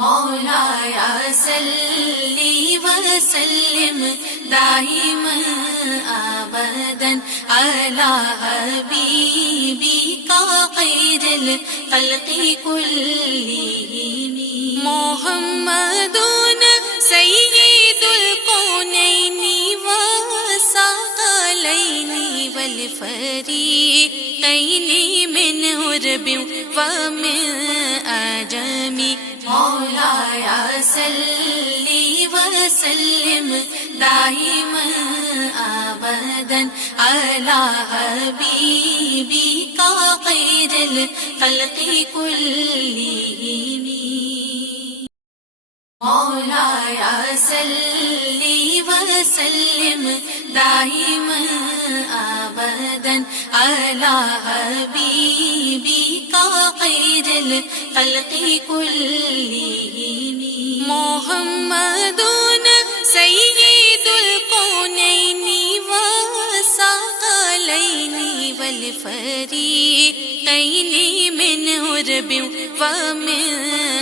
مولاي صل وسلم دائما ابدا على حبيبك خير الخلق كلهم محمد سيد الكونين والثقلين والفريقين من عرب ومن عجم مولاي صل وسلم دائما ابدا على حبيبك خير الخلق كلهم مولاي صل وسلم دائما ابدا على حبيبك خير الخلق كلهم محمد سيد الكونين والثقلين والفريقين من عرب ومن